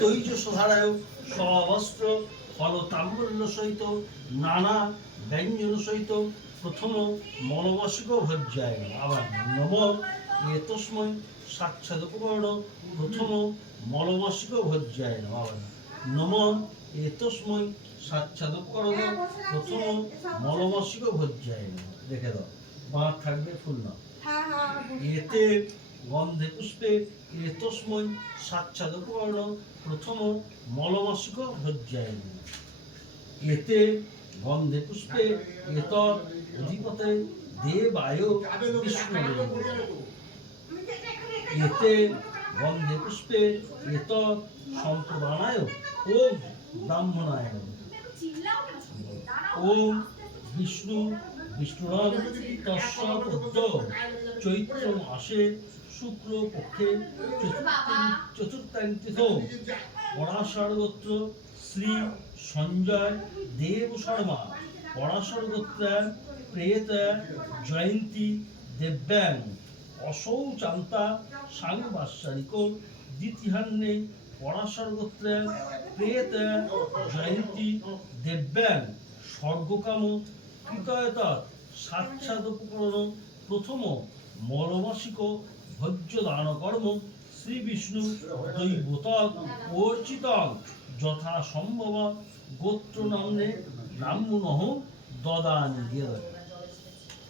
তৈজসাধারায় সবস্ত্র ফলতাম্বল্য সহিত নানা ব্যঞ্জন সহিত প্রথম মলবাসিক ভজ্জায় আবার নম এতস্মৈ সাক্ষাদুপকরণ প্রথম মলবাসিক ভজ্জায় আবার নম এতস্মৈ সাক্ষাদুপকরণ প্রথম মলবাসিক ভজ্জায় দেখে দাও বাঁ থাকবে ফুল না এতে গন্ধে পুষ্পে এতস্মৈ সাক্ষাদুপকরণ প্রথম মলবাসিক ভজ্জায় এতে গন্ধে পুষ্পে এত অধিপতে দেবায় বিষ্ণু এতে গন্ধে পুষ্পে এত সম্প্রদানায় ওম ব্রাহ্মণায় ওম বিষ্ণু বিষ্ণুরাম তস্য চৈত্র মাসে শুক্র পক্ষে চতুর্থাংতিথ পরাশর গোত্র শ্রী সঞ্জয় দেব শর্মা পরাশর গোত্রায় প্রেত জয়ন্তী দেব্যাং অশৌচান্তা সাংবাসারিক দ্বিতীয়ান্নে পরাশর গোত্রায় প্রেত জয়ন্তী দেব্যাং স্বর্গকাম কৃতয়তা সাক্ষাদুপকরণ প্রথম মলবাসিক ভোজ্যদান কর্ম শ্রী বিষ্ণু দৈবতৎ অর্চিতং যথা সম্ভব গোত্র নামনে ব্রাহ্মণ দদান দিয়ে